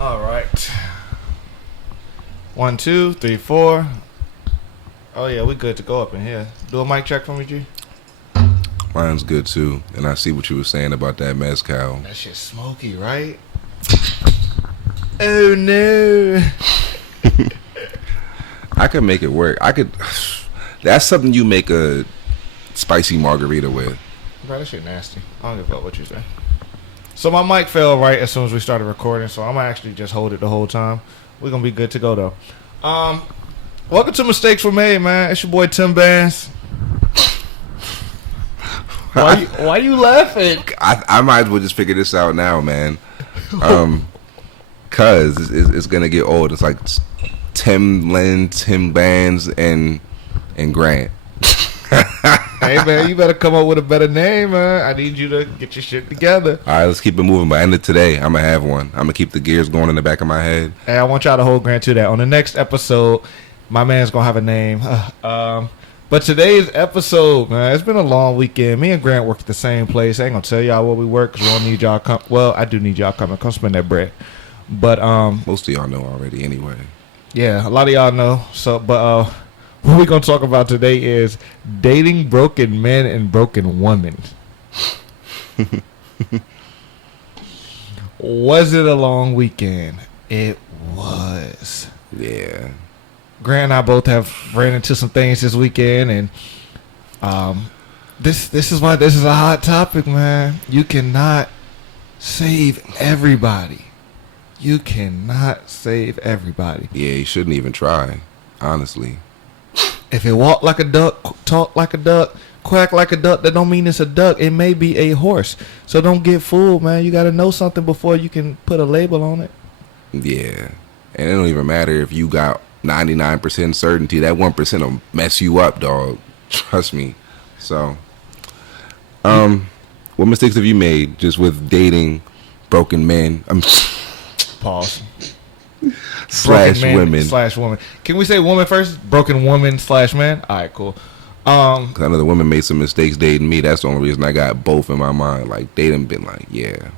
All right. 1, 2, 3, 4. Oh yeah, we good to go up in here. Do a mic check for me, G. Mine's good too, and I see what you were saying about that mezcal. That shit's smoky, right? Oh no. I could make it work. That's something you make a spicy margarita with. Bro, that shit nasty. I don't give a fuck what you say. So my mic fell right as soon as we started recording, so I'm gonna actually just hold it the whole time. We're gonna be good to go though. Welcome to Mistakes Were Made, man. It's your boy Tim Bands. Why you laughing? I might as well just figure this out now, man. Cause it's gonna get old. It's like Tim Lynn, Tim Bands, and Grant. Hey man, you better come up with a better name, man. I need you to get your shit together. All right, let's keep it moving. By the end of today, I'm gonna have one. I'm gonna keep the gears going in the back of my head. Hey, I want y'all to hold Grant to that. On the next episode, my man's gonna have a name. But today's episode, man, it's been a long weekend. Me and Grant work at the same place. I ain't gonna tell y'all where we work because we don't need y'all come. Well, I do need y'all coming. Come spend that bread. But most of y'all know already anyway. Yeah, a lot of y'all know. So, but what we're gonna talk about today is dating broken men and broken women. Was it a long weekend? It was. Yeah. Grant and I both have ran into some things this weekend, and this is why this is a hot topic, man. You cannot save everybody. You cannot save everybody. Yeah, you shouldn't even try, honestly. If it walk like a duck, talk like a duck, quack like a duck, that don't mean it's a duck. It may be a horse. So don't get fooled, man. You got to know something before you can put a label on it. Yeah. And it don't even matter if you got 99% certainty. That 1% will mess you up, dog. Trust me. So, what mistakes have you made just with dating broken men? Pause. Slash women. Slash woman. Can we say woman first? Broken woman slash man? All right, cool. 'Cause I know the women made some mistakes dating me. That's the only reason I got both in my mind. Like, they done been like, yeah,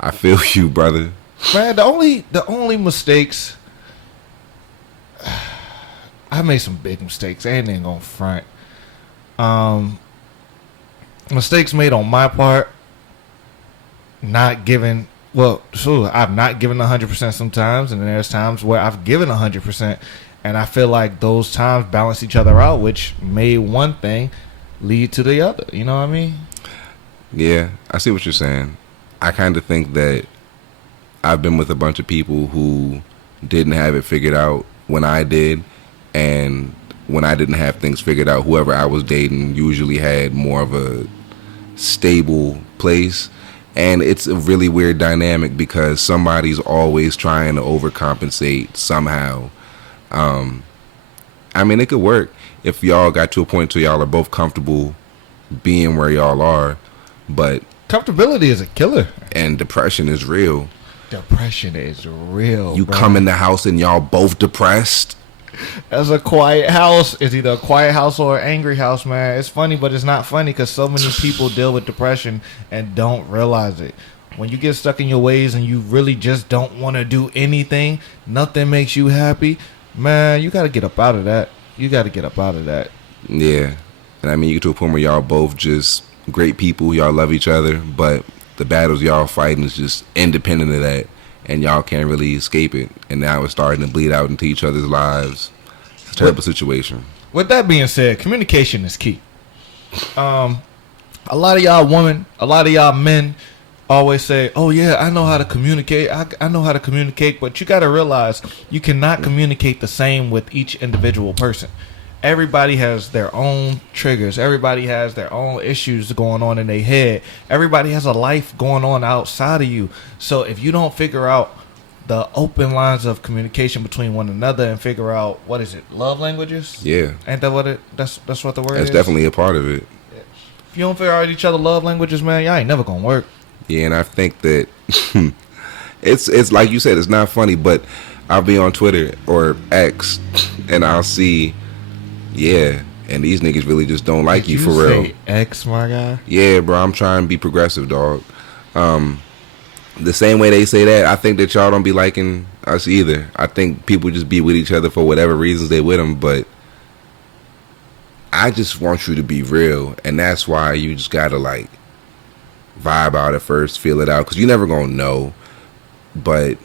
I feel you, brother. Man, the only mistakes, I made some big mistakes. I ain't gonna front. Mistakes made on my part. Not giving. Well, sure, I've not given 100% sometimes, and there's times where I've given 100%, and I feel like those times balance each other out, which made one thing lead to the other. You know what I mean? Yeah, I see what you're saying. I kind of think that I've been with a bunch of people who didn't have it figured out when I did, and when I didn't have things figured out, whoever I was dating usually had more of a stable place. And it's a really weird dynamic because somebody's always trying to overcompensate somehow. I mean, it could work if y'all got to a point where y'all are both comfortable being where y'all are, but Comfortability is a killer. And depression is real. Depression is real. You bro. come in the house and y'all both depressed. As a quiet house, it's either a quiet house or an angry house, man. It's funny, but it's not funny because so many people deal with depression and don't realize it. When you get stuck in your ways and you really just don't want to do anything, nothing makes you happy, man, you got to get up out of that. You got to get up out of that. Yeah. And I mean, you get to a point where y'all both just great people. Y'all love each other, but the battles y'all fighting is just independent of that. And y'all can't really escape it. And now it's starting to bleed out into each other's lives. It's a terrible situation. With that being said, communication is key. A lot of y'all women, a lot of y'all men always say, oh yeah, I know how to communicate. I know how to communicate. But you got to realize you cannot communicate the same with each individual person. Everybody has their own triggers. Everybody has their own issues going on in their head. Everybody has a life going on outside of you. So if you don't figure out the open lines of communication between one another and figure out, what is it, love languages? Yeah. Ain't that what that's what the word is? That's definitely a part of it. If you don't figure out each other love languages, man, y'all ain't never gonna work. Yeah, and I think that it's like you said, it's not funny, but I'll be on Twitter or X and I'll see, yeah, and these niggas really just don't like you for real. X, my guy? Yeah, bro, I'm trying to be progressive, dog. the same way they say that, I think that y'all don't be liking us either. I think people just be with each other for whatever reasons they with them, but I just want you to be real, and that's why you just gotta like vibe out at first, feel it out, because you never gonna know. But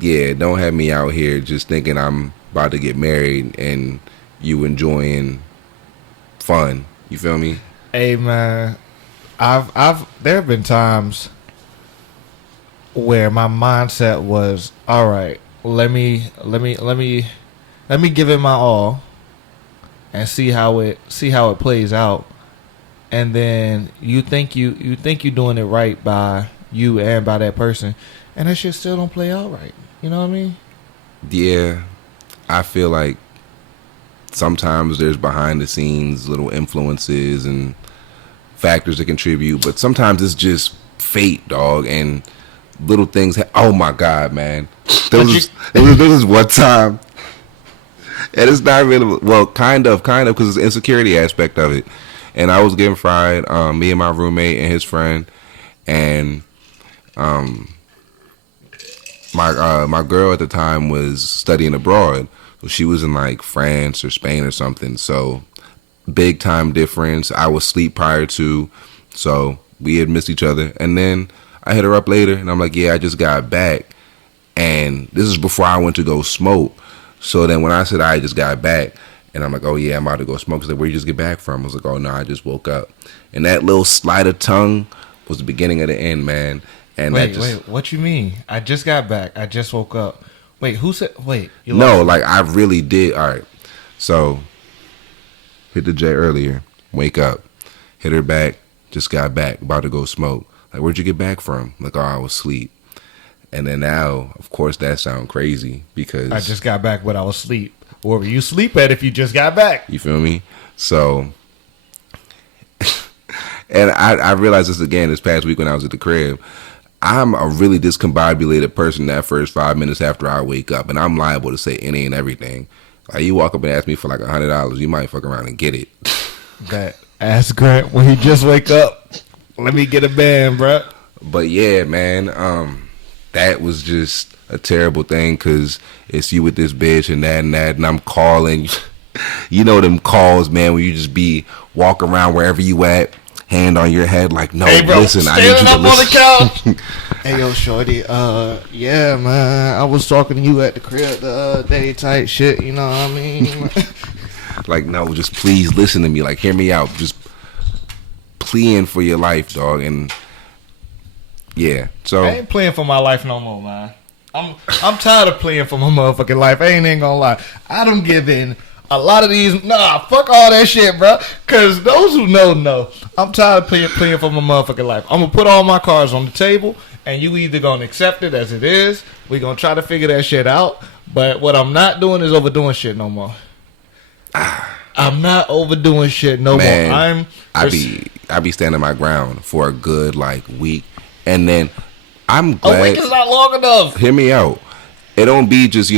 yeah, don't have me out here just thinking I'm about to get married and you enjoying fun. You feel me? Hey man, there have been times where my mindset was, all right, let me give it my all and see how it plays out. And then you think you're doing it right by you and by that person, and that shit still don't play out right. You know what I mean? Yeah, I feel like sometimes there's behind the scenes little influences and factors that contribute, but sometimes it's just fate, dog, and little things. Oh my God, man! There was one time, and it's not really, well, kind of, because it's the insecurity aspect of it. And I was getting fried, me and my roommate and his friend, and my girl at the time was studying abroad, so she was in like France or Spain or something. So big time difference. I was asleep prior to, so we had missed each other. And then I hit her up later, and I'm like, yeah, I just got back, and this is before I went to go smoke. So then when I said I just got back, and I'm like, oh yeah, I'm about to go smoke. She's like, where you just get back from? I was like, oh no, I just woke up. And that little slide of tongue was the beginning of the end, man. And wait, what you mean? I just got back. I just woke up. Wait, who said? Wait, no, like I really did. All right, so hit the J earlier. Wake up, hit her back. Just got back, about to go smoke. Like, where'd you get back from? Like, oh, I was asleep. And then now, of course, that sound crazy because I just got back, but I was asleep. Where were you sleep at if you just got back? You feel me? So, and I realized this again this past week when I was at the crib. I'm a really discombobulated person that first 5 minutes after I wake up, and I'm liable to say any and everything. Like, you walk up and ask me for like $100, you might fuck around and get it. That ask Grant when he just wake up. Let me get a band, bro. But yeah, man, that was just a terrible thing because it's you with this bitch and that, and I'm calling. You know them calls, man, where you just be walk around wherever you at, hand on your head, like, no, hey, bro, listen, I need you to listen. On the couch. Hey, yo, shorty, yeah, man, I was talking to you at the crib the other day, type shit, you know what I mean? Like, no, just please listen to me, like, hear me out, just pleading for your life, dog, and yeah, so I ain't playing for my life no more, man. I'm tired of playing for my motherfucking life. I ain't gonna lie. I don't give in. A lot of these, fuck all that shit, bro. Cause those who know. I'm tired of playing for my motherfucking life. I'm gonna put all my cards on the table, and you either gonna accept it as it is. We gonna try to figure that shit out. But what I'm not doing is overdoing shit no more. I'm not overdoing shit no more. I be standing my ground for a good like week, and then I'm glad. A week is not long enough. Hear me out. It don't be just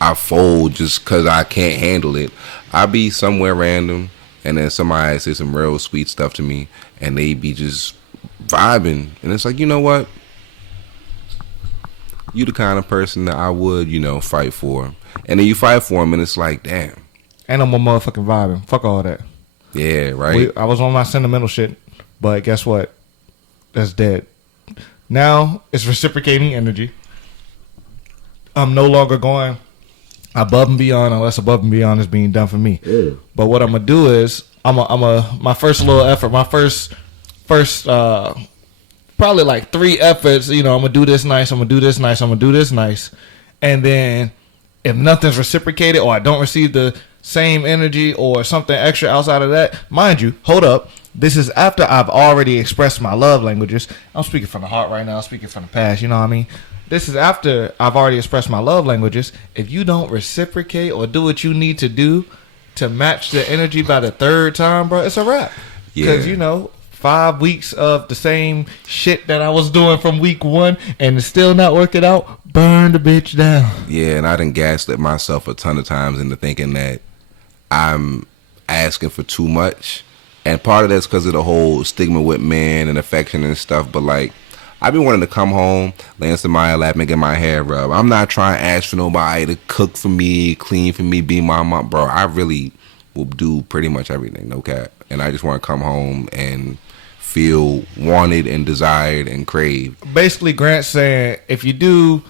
I fold just because I can't handle it. I be somewhere random, and then somebody say some real sweet stuff to me, and they be just vibing, and it's like, you know what? You the kind of person that I would, fight for, and then you fight for them, and it's like, damn. And I'm a motherfucking vibing. Fuck all that. Yeah, right. I was on my sentimental shit, but guess what? That's dead. Now it's reciprocating energy. I'm no longer going above and beyond unless above and beyond is being done for me. Ew. But what I'm gonna do is my first little effort, my first probably like 3 efforts, I'm gonna do this nice, I'm gonna do this nice, I'm gonna do this nice. And then if nothing's reciprocated or I don't receive the same energy or something extra outside of that, mind you, hold up. This is after I've already expressed my love languages. I'm speaking from the heart right now, I'm speaking from the past, you know what I mean? This is after I've already expressed my love languages. If you don't reciprocate or do what you need to do to match the energy by the 3rd time, bro, it's a wrap. Because, 5 weeks of the same shit that I was doing from week 1 and it's still not working out, burn the bitch down. Yeah, and I done gaslit myself a ton of times into thinking that I'm asking for too much. And part of that's because of the whole stigma with men and affection and stuff. But, like, I've been wanting to come home, lay in somebody's lap, and get my hair rubbed. I'm not trying to ask for nobody to cook for me, clean for me, be my mom, bro. I really will do pretty much everything, no cap. And I just want to come home and feel wanted and desired and craved. Basically, Grant's saying if you do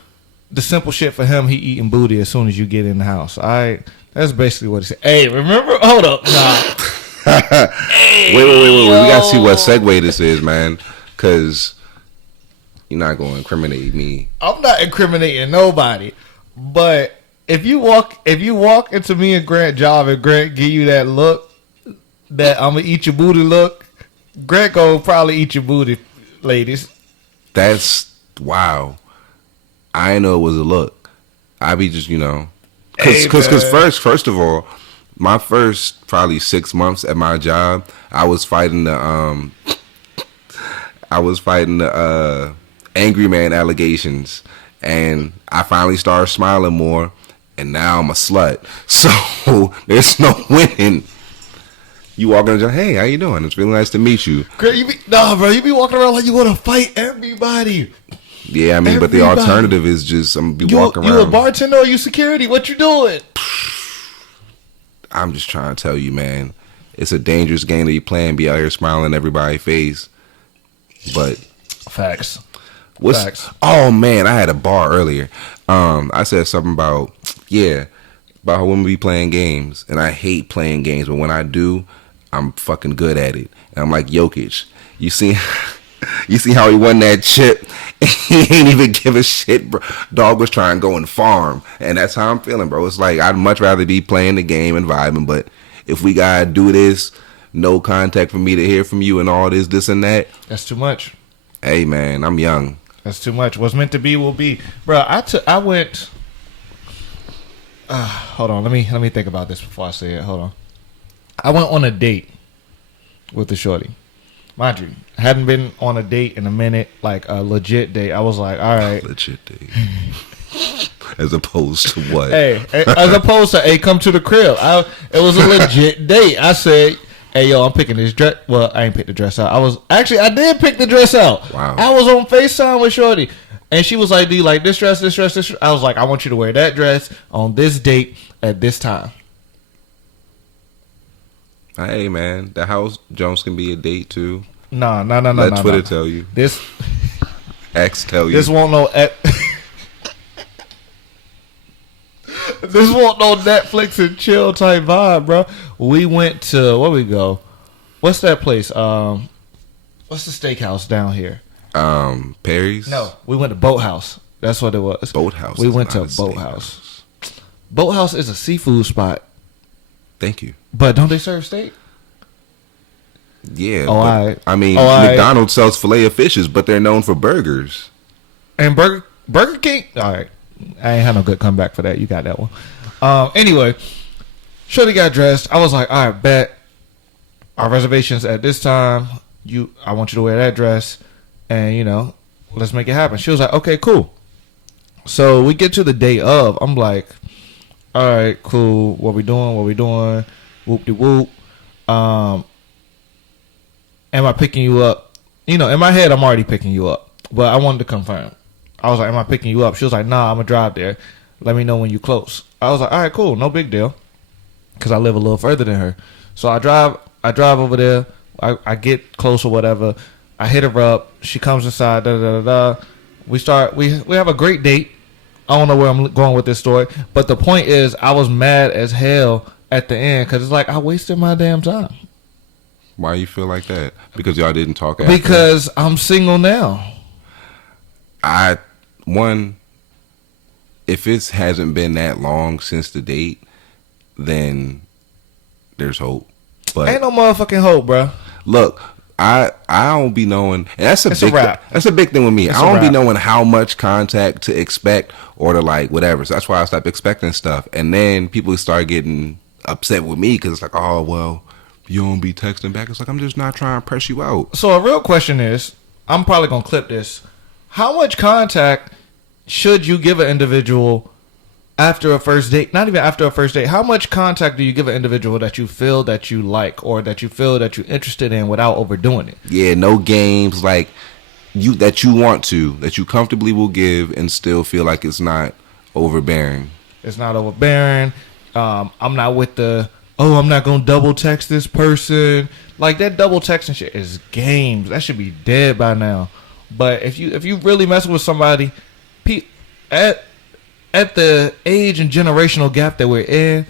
the simple shit for him, he eating booty as soon as you get in the house. All right, that's basically what he said. Hey, remember? Hold up, nah. Hey, wait. We gotta see what segue this is, man. Cause you're not gonna incriminate me. I'm not incriminating nobody. But if you walk into me and Grant job and Grant give you that look, that I'm gonna eat your booty look, Grant gonna probably eat your booty, ladies. That's wow. I didn't know it was a look. I be just, cause first of all, my first probably 6 months at my job, I was fighting the angry man allegations, and I finally started smiling more, and now I'm a slut. So there's no winning. You walk in and say, "Hey, how you doing? It's really nice to meet you." Grant, you be walking around like you want to fight everybody. Yeah, I mean, but the alternative is just I'm gonna be walking around. You a bartender or you security? What you doing? I'm just trying to tell you, man. It's a dangerous game that you playing. Be out here smiling in everybody's face. But facts. Facts. Oh man, I had a bar earlier. I said something about how women be playing games, and I hate playing games, but when I do, I'm fucking good at it. And I'm like Jokic. You see how he won that chip? He ain't even give a shit, bro. Dog was trying to go and farm, and that's how I'm feeling, bro. It's like I'd much rather be playing the game and vibing, but if we gotta do this, no contact for me to hear from you and all this and that, that's too much. Hey, man, I'm young. That's too much. What's meant to be will be, bro. I went. Hold on, let me think about this before I say it. Hold on. I went on a date with the shorty. Mind you, I hadn't been on a date in a minute, like a legit date. I was like, all right. Legit date. As opposed to what? Hey, as opposed to, hey, come to the crib. It was a legit date. I said, hey, yo, I'm picking this dress. Well, I ain't picked the dress out. I did pick the dress out. Wow. I was on FaceTime with shorty. And she was like, do you like this dress, this dress, this dress? I was like, I want you to wear that dress on this date at this time. Hey, man, the house Jones can be a date too. No. Let Twitter tell you. This X tell you. This won't no This won't no Netflix and chill type vibe, bro. We went to where we go? What's that place? What's the steakhouse down here? Perry's? No, we went to Boathouse. That's what it was. Boathouse. We went to Boathouse. Boathouse is a seafood spot. Thank you. But don't they serve steak? Yeah. I mean, McDonald's sells filet of fishes, but they're known for burgers. And Burger King? All right. I ain't had no good comeback for that. You got that one. Anyway, shorty got dressed. I was like, all right, bet. Our reservations at this time. I want you to wear that dress. And, let's make it happen. She was like, okay, cool. So we get to the day of. I'm like, all right, cool. What we doing? Whoop-de-whoop. Am I picking you up? In my head, I'm already picking you up. But I wanted to confirm. I was like, am I picking you up? She was like, nah, I'm going to drive there. Let me know when you close. I was like, all right, cool. No big deal. Because I live a little further than her. So I drive over there. I get close or whatever. I hit her up. She comes inside. We have a great date. I don't know where I'm going with this story. But the point is, I was mad as hell at the end. Because it's like, I wasted my damn time. Why you feel like that? Because y'all didn't talk after? Because I'm single now. If it hasn't been that long since the date, then there's hope. But ain't no motherfucking hope, bro. Look, I don't be knowing, and that's a big thing with me. I don't be knowing how much contact to expect or to like whatever. So that's why I stopped expecting stuff. And then people start getting upset with me because it's like, oh well, you don't be texting back. It's like, I'm just not trying to press you out. So a real question is, I'm probably gonna clip this. How much contact should you give an individual after a first date? Not even after a first date. How much contact do you give an individual that you feel that you like or that you feel that you're interested in without overdoing it? Yeah, no games. Like, that you comfortably will give and still feel like it's not overbearing. It's not overbearing. I'm not with the, oh, I'm not gonna double text this person. Like, that double texting shit is games. That should be dead by now. But if you really mess with somebody, at the age and generational gap that we're in,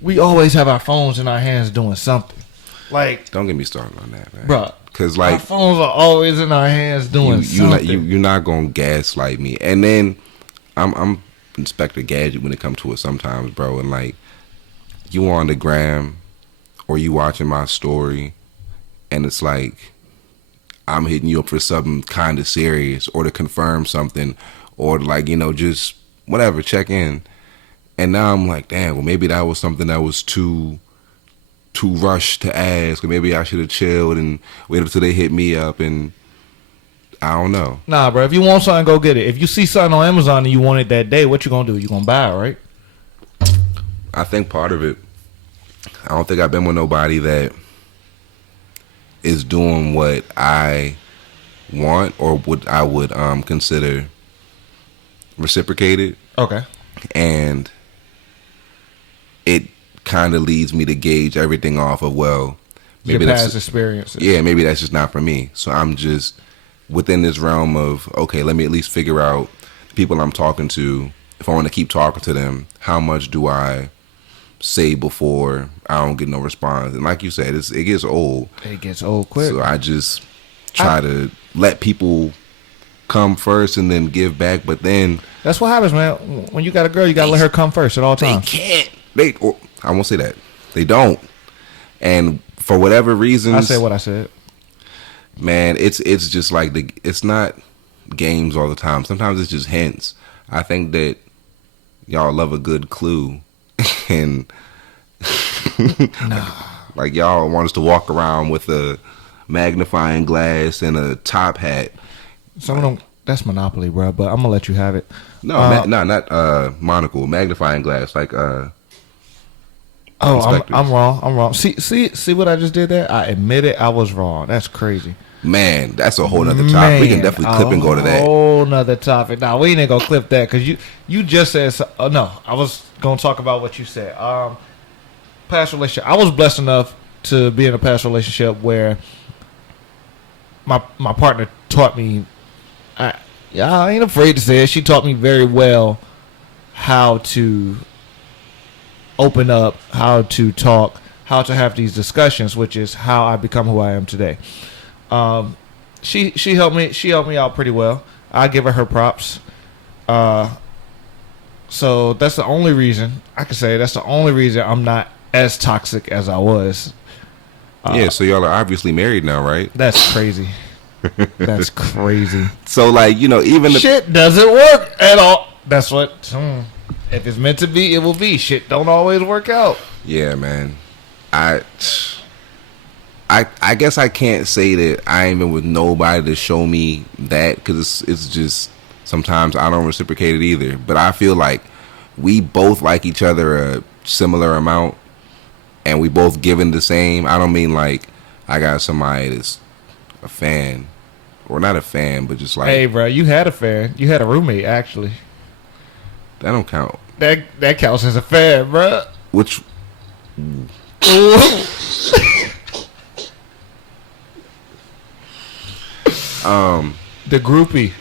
we always have our phones in our hands doing something. Like, don't get me started on that, man. Bro, because like our phones are always in our hands doing something. You're not gonna gaslight me. And then I'm Inspector Gadget when it comes to it sometimes, bro. And like, you on the gram or you watching my story, and it's like I'm hitting you up for something kind of serious or to confirm something or like, just whatever, check in. And now I'm like, damn, well, maybe that was something that was too rushed to ask, or maybe I should have chilled and waited until they hit me up, and I don't know. Nah, bro, if you want something, go get it. If you see something on Amazon and you want it that day, what you gonna do? You gonna buy it, right? I think part of it, I don't think I've been with nobody that is doing what I want or what I would consider reciprocated. Okay. And it kind of leads me to gauge everything off of, well, maybe your that's past experiences. Yeah, maybe that's just not for me. So I'm just within this realm of, okay, let me at least figure out the people I'm talking to. If I want to keep talking to them, how much do I say before I don't get no response? And like you said, it gets old. It gets old quick. So I just try to let people come first and then give back. But then that's what happens, man. When you got a girl, you gotta let her come first at all times. They can't. I won't say that. They don't. And for whatever reasons, I said what I said. Man, it's just like it's not games all the time. Sometimes it's just hints. I think that y'all love a good clue, and like y'all want us to walk around with a magnifying glass and a top hat. Some of them, that's Monopoly, bro. But I'm gonna let you have it. No, not monocle, magnifying glass, like Oh, I'm wrong. I'm wrong. See what I just did there? I admit it. I was wrong. That's crazy. Man, that's a whole nother topic. We can definitely clip and go to that. Whole nother topic. Nah, we ain't gonna clip that because you just said. No, I was gonna talk about what you said. Past relationship. I was blessed enough to be in a past relationship where my partner taught me. I ain't afraid to say it. She taught me very well how to open up, how to talk, how to have these discussions, which is how I become who I am today. She helped me out pretty well. I give her props. So that's the only reason I can say that's the only reason I'm not as toxic as I was. Yeah, so y'all are obviously married now, right? That's crazy. That's crazy. So like, even the shit doesn't work at all. That's what. If it's meant to be, it will be. Shit don't always work out. Yeah, man. I guess I can't say that I ain't been with nobody to show me that, because it's just sometimes I don't reciprocate it either. But I feel like we both like each other a similar amount, and we both giving the same. I don't mean like I got somebody that's a fan, or not a fan, but just like, hey, bro, you had a fan. You had a roommate, actually. That don't count. That counts as a fan, bro. Which? The groupie.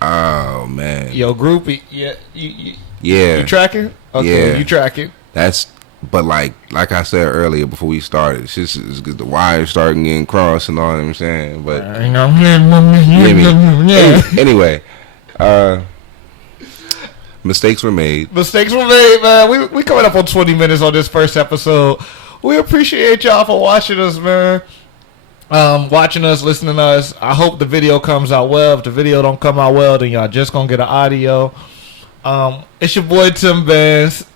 Oh man. Yo, groupie. Yeah. Yeah. You tracking? Okay, yeah. You tracking? But like I said earlier before we started, it's just the wires starting getting crossed and all that I'm saying. But anyway, mistakes were made. Mistakes were made, man. We coming up on 20 minutes on this first episode. We appreciate y'all for watching us, man. Watching us, listening to us. I hope the video comes out well. If the video don't come out well, then y'all just gonna get an audio. It's your boy Tim Vance.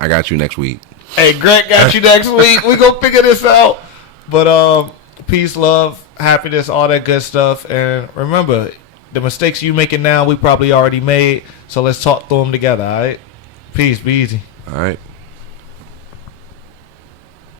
I got you next week. Hey, Greg got you next week. We gonna figure this out. But peace, love, happiness, all that good stuff. And remember, the mistakes you making now, we probably already made. So let's talk through them together, all right? Peace, be easy. All right.